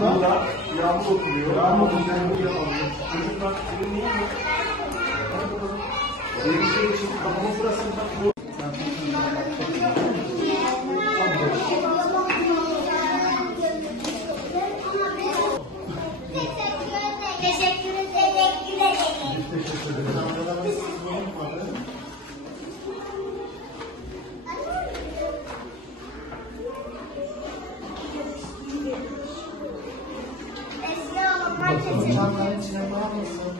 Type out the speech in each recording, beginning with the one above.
Burada yağmur oturuyor. Yağmur üzerinde yapalım. Çocuklar niye mi? Bir şey için kafamı burasında bu. Teşekkür ederim. Çantanın içine ne yapıyorsun?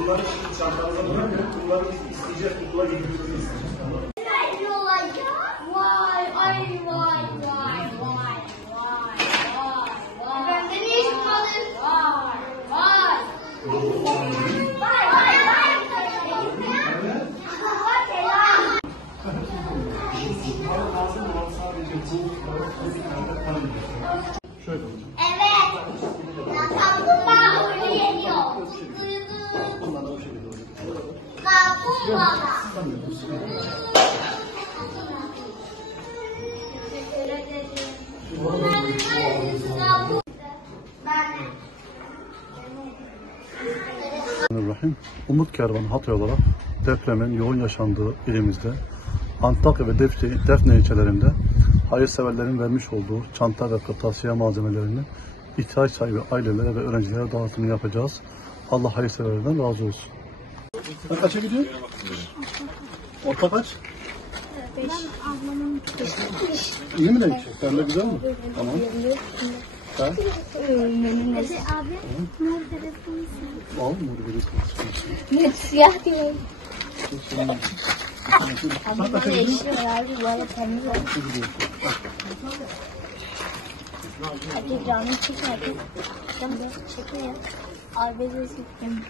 Bunları şimdi çantanıza bırakın. Bunları biz isteyeceğiz. Okula gidiyoruz. Vay, ay vay, vay, vay, vay, vay. Bende ne iş kalır? Vay, vay. Şöyle olacak. Evet. Kaplumbağa oyunu yeniyor. Bunlar da o şekilde olacak. Kaplumbağa. Bismillahirrahmanirrahim. Umut Kervanı Hatay olarak depremin yoğun yaşandığı ilimizde Antakya ve Defne ilçelerinde hayırseverlerin vermiş olduğu çanta ve kırtasiye malzemelerini ihtiyaç sahibi ailelere ve öğrencilere dağıtımını yapacağız. Allah hayırseverlerden razı olsun. Kaça gidiyor? Orta kaç? 5. Ablamın İyi mi demiş? Sen de güzel mi? Tamam. Sen? benim nesi? Abi, mor telefonu. Al mı? Ne siyah değil. Sen kaça gidiyorsun? Yeşil abi, böyle temiz oldu. Hadi canım çeker. Canım çekiyor. Abi de siktim.